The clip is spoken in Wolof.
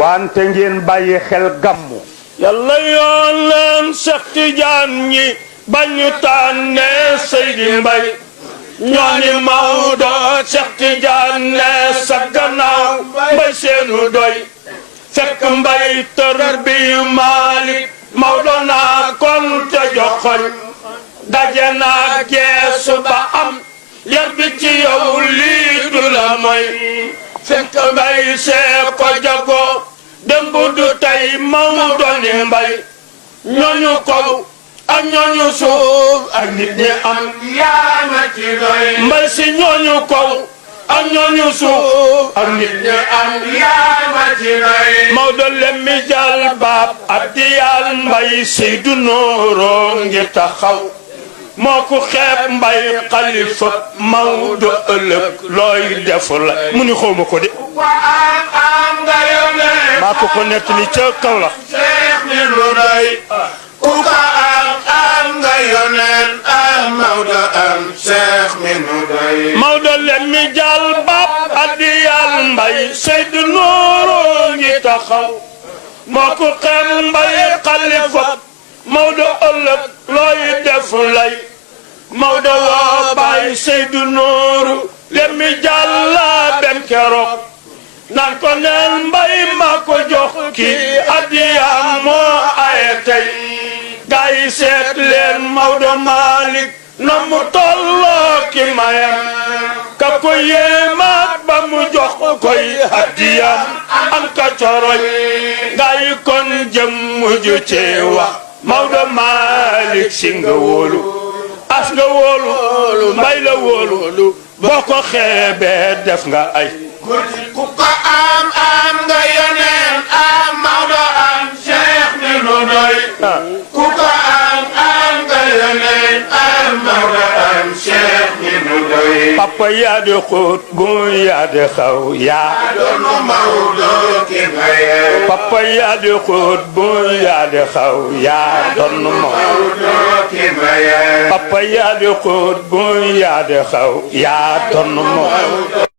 wante ngeen bàyyi xel gàmmu yàlla yoon leen Cheikh Tidiane ñi bañu tànnee Seydi Mbay ñooni Maodo Cheikh Tidiane sa gannaaw mbay seenu doy fekk mbay tër bi Malick Maodo naa kon te joxoñ daje naa geesu ba am yar bi ci yow lii du la mooy fekk mbay see ko jago démb du tey Maodo ni mbay ñooñu kaw ak ñooñu suuf ak nit ñi am yaa ma ci doy mbay si ñooñu kaw ak ñooñu suuf ak nit ñi am yaa ma ci doy Maodo lemmi jal baab Abdiyal mbay Seydou Nooro ngi taxaw moo ko xeeb mbay xalifa Maodo ëllëg looy defu la mu ni xawma ko de maa ko nettali ca kaw la Cheikh mi lu doy ku ko am nga yoneen am Maodo am Cheikh mi lu doy Maodo leen mi jàll bab Abdiyal mbay Seydou Nooro ngi taxaw moo ko xeeb mbay xalifa Maodo ëllëg looy def lay Maodo woo bay Seydou Nooro leen mi jàlla benn keroog naan ko neen mbay ma ko jox kii addiyaam moo aye tey gaa yi seet leen Maodo Malick na mu tolloo ki mayam ka ko yéemaat ba mu jox koy addiyaam am ka coroñ gaa yi kon jëm mujj ci wax Maodo Malick si nga wóolu as nga wóolu mbay la wóolu boo ko xeebee def nga ay ku ko am nga yoneen am Maodo am Cheikh mi lu doy ku ko am nga yoneen am Maodo am Cheikh mi lu doy papa yaa di xóot bu yaa di xaw yaa doonu Maodo ki maye papa yaa di xóot bu yaa di xaw yaa doonu Maodo ki maye papa yaa di xóot bu yaa di xaw yaa doonu Maodo